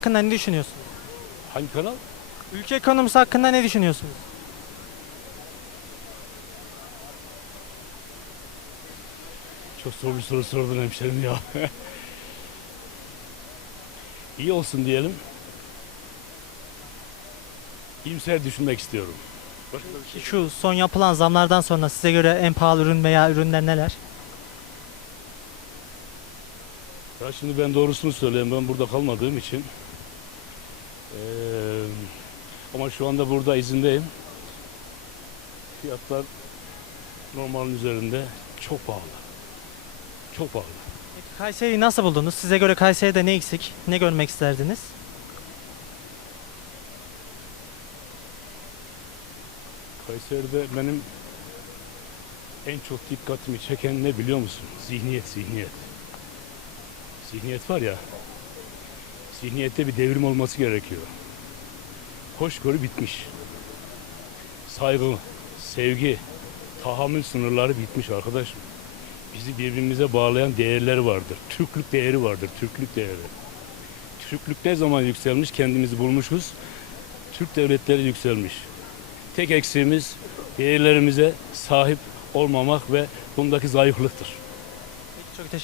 hakkında ne düşünüyorsunuz? Hangi kanal? Ülke ekonomisi hakkında ne düşünüyorsunuz? Çok zor bir soru sordun hemşerim ya. İyi olsun diyelim. İyimser düşünmek istiyorum. Başka bir şey. Şu son yapılan zamlardan sonra size göre en pahalı ürün veya ürünler neler? Ya şimdi ben doğrusunu söyleyeyim. Ben burada kalmadığım için. Eee, ama şu anda burada izindeyim. Fiyatlar normalin üzerinde çok pahalı. Çok pahalı. Peki Kayseri'yi nasıl buldunuz? Size göre Kayseri'de ne eksik? Ne görmek isterdiniz? Kayseri'de benim en çok dikkatimi çeken ne biliyor musun? Zihniyet, zihniyet. Zihniyet var ya, zihniyette bir devrim olması gerekiyor. Hoşgörü bitmiş. Saygı, sevgi, tahammül sınırları bitmiş arkadaşım. Bizi birbirimize bağlayan değerler vardır. Türklük değeri vardır, Türklük değeri. Türklük ne zaman yükselmiş kendimizi bulmuşuz. Türk devletleri yükselmiş. Tek eksiğimiz değerlerimize sahip olmamak ve bundaki zayıflıktır. Çok teşekkür